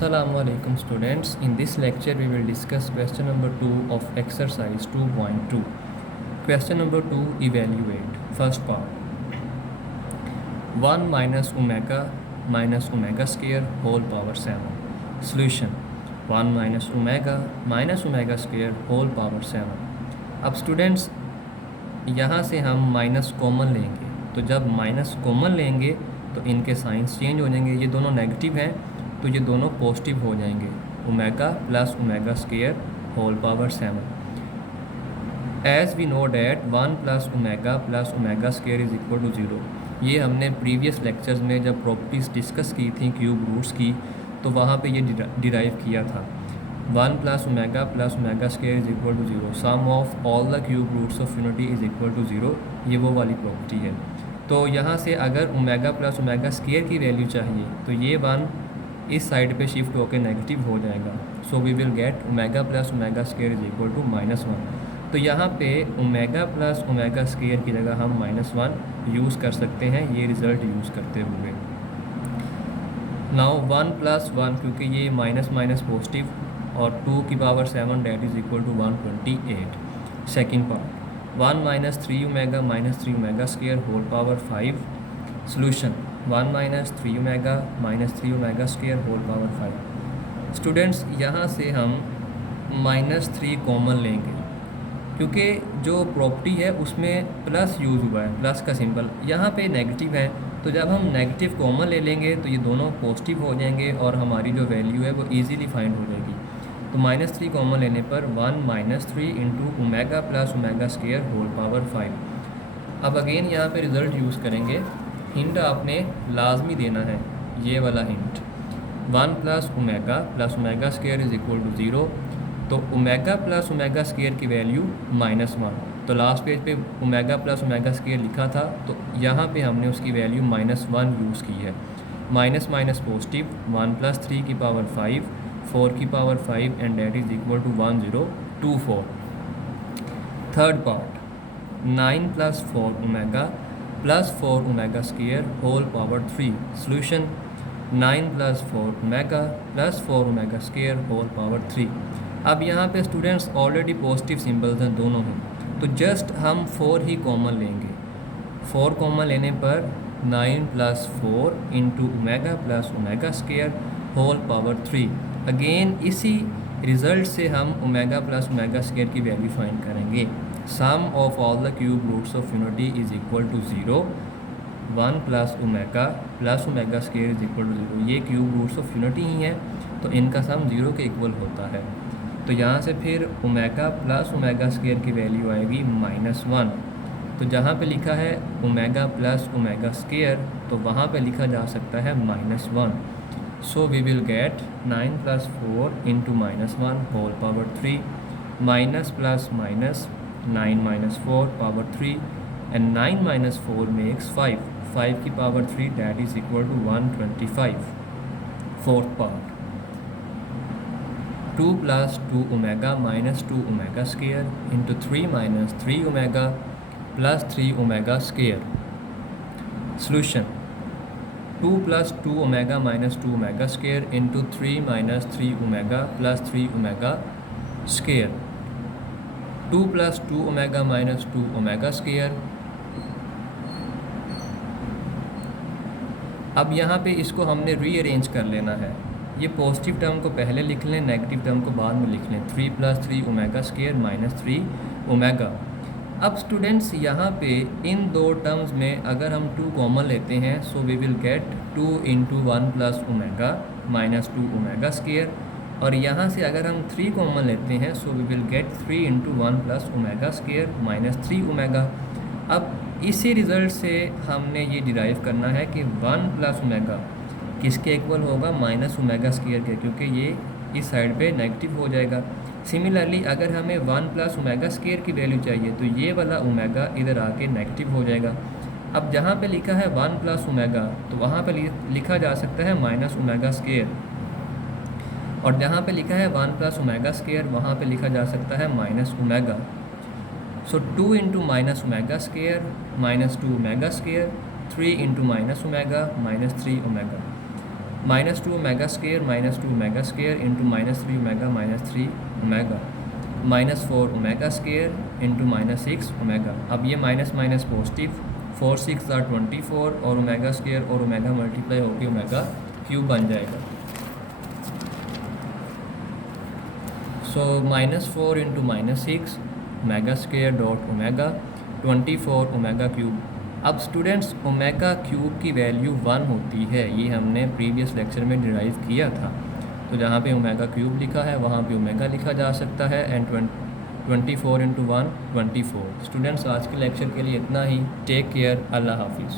Assalamualaikum students. In this lecture we will discuss question number 2 of exercise 2.2. Question number 2, evaluate. First part, 1 minus omega square whole power 7. Solution, 1 minus omega square whole power 7. अब students यहाँ से हम minus common लेंगे, तो जब minus common लेंगे तो इनके साइंस चेंज हो जाएंगे। ये दोनों नेगेटिव हैं तो ये दोनों पॉजिटिव हो जाएंगे। Omega plus omega square whole power 7। As we know that 1 plus omega square is equal to 0। ये हमने प्रीवियस लेक्चर्स में जब प्रॉपर्टीज़ डिस्कस की थी क्यूब रूट्स की, तो वहाँ पे ये डिराइव किया था। 1 plus omega square is equal to 0, sum of all the cube roots of unity is equal to 0। ये वो वाली प्रॉपर्टी है। तो यहाँ से अगर ओमेगा प्लस ओमेगा स्क्वायर की वैल्यू चाहिए तो ये 1 इस साइड पे शिफ्ट होकर नेगेटिव हो जाएगा। So we will get omega plus omega square is equal to -1। तो यहाँ पे ओमेगा प्लस ओमेगा स्क्वायर की जगह हम -1 यूज़ कर सकते हैं, ये रिज़ल्ट यूज़ करते हुए। नाउ 1 प्लस 1, क्योंकि ये माइनस माइनस पॉजिटिव, और 2 की power 7 that is equal to 128। Second part, 1 minus 3 omega square whole power 5। Solution, 1 minus 3 omega square whole power 5। Students यहाँ से हम -3 कॉमन लेंगे, क्योंकि जो प्रॉपर्टी है उसमें प्लस यूज़ हुआ है, प्लस का सिंबल। यहाँ पे नेगेटिव है, तो जब हम नेगेटिव कॉमन ले लेंगे तो ये दोनों पॉजिटिव हो जाएंगे और हमारी जो वैल्यू है वो इजीली फाइंड हो जाएगी। तो -3 कॉमन लेने पर 1 minus 3 into omega plus omega square whole power 5। अब अगेन यहाँ पे रिज़ल्ट यूज़ करेंगे। हिंट आपने लाजमी देना है, ये वाला hint. 1 plus omega square is equal to 0। तो ओमेगा प्लस ओमेगा स्क्वायर की वैल्यू -1। तो लास्ट पेज पे ओमेगा प्लस ओमेगा स्क्वायर लिखा था, तो यहाँ पे हमने उसकी वैल्यू -1 यूज़ की है। माइनस माइनस पॉजिटिव, 1 प्लस 3 की पावर 5, 4 की power 5 and that is equal to 1024। Third part, 9 plus 4 omega plus 4 omega square whole power 3। Solution, 9 plus 4 omega plus 4 omega square whole power 3। अब यहाँ पे स्टूडेंट्स ऑलरेडी पॉजिटिव सिंबल्स हैं दोनों ही, तो just हम 4 ही common लेंगे। 4 कॉमन लेने पर 9 plus 4 into omega plus omega square whole power 3। Again इसी रिज़ल्ट से हम ओमेगा प्लस ओमेगा स्क्वायर की वैल्यू फाइंड करेंगे। Sum of all the cube roots of unity is equal to 0। 1 plus omega square is equal to 0। ये cube roots of unity ही हैं, तो इनका सम 0 के इक्वल होता है। तो यहाँ से फिर ओमेगा प्लस ओमेगा स्क्वायर की वैल्यू आएगी -1। तो जहाँ पे लिखा है ओमेगा प्लस ओमेगा स्क्वायर, तो वहाँ पे लिखा जा सकता है -1। So we will get 9 plus 4 into -1 whole power 3, minus plus minus 9 minus 4 power 3, and 9 minus 4 makes 5. 5 की power 3 that is equal to 125. Fourth part, 2 plus 2 omega minus 2 omega square into 3 minus 3 omega plus 3 omega square. Solution, 2 plus 2 omega minus 2 omega square into 3 minus 3 omega plus 3 omega square. 2 plus 2 omega minus 2 omega square. अब यहाँ पे इसको हमने rearrange कर लेना है। ये positive term को पहले लिख लें, नेगेटिव टर्म को बाद में लिख लें। 3 plus 3 omega square minus 3 omega. अब स्टूडेंट्स यहाँ पे इन दो टर्म्स में अगर हम 2 कॉमन लेते हैं, so we will get 2 into 1 plus omega minus 2 omega square. और यहाँ से अगर हम 3 कॉमन लेते हैं, so we will get 3 into 1 plus omega square minus 3 omega. अब इसी रिज़ल्ट से हमने ये डिराइव करना है कि 1 प्लस ओमेगा किसके इक्वल होगा, माइनस ओमेगा स्क्वायर के, क्योंकि ये इस साइड पे नेगेटिव हो जाएगा। सिमिलरली अगर हमें 1 प्लस ओमेगा स्क्वायर की वैल्यू चाहिए तो ये वाला ओमेगा इधर आके नेगेटिव हो जाएगा। अब जहाँ पे लिखा है 1 प्लस ओमेगा, तो वहाँ पे लिखा जा सकता है माइनस ओमेगा स्क्वायर, और जहाँ पे लिखा है 1 प्लस ओमेगा स्क्वायर, वहाँ पे लिखा जा सकता है माइनस ओमेगा। सो 2 into minus omega square minus 2 omega square, 3 into minus omega minus 3 omega. -2 omega square -2 omega square into -3 omega -3 omega -4 omega square into -6 omega. अब ये माइनस माइनस पॉजिटिव, 4 6 24 और omega square और ओमेगा मल्टीप्लाई होकर omega cube बन जाएगा। सो -4 into -6 omega square dot omega 24 omega cube. अब students omega cube की value 1 होती है, ये हमने प्रीवियस लेक्चर में डिराइव किया था। तो जहाँ पे ओमेगा क्यूब लिखा है वहाँ पे ओमेगा लिखा जा सकता है एंड 24 इंटू 1 24। स्टूडेंट्स आज के लेक्चर के लिए इतना ही। टेक केयर, अल्लाह हाफिज़।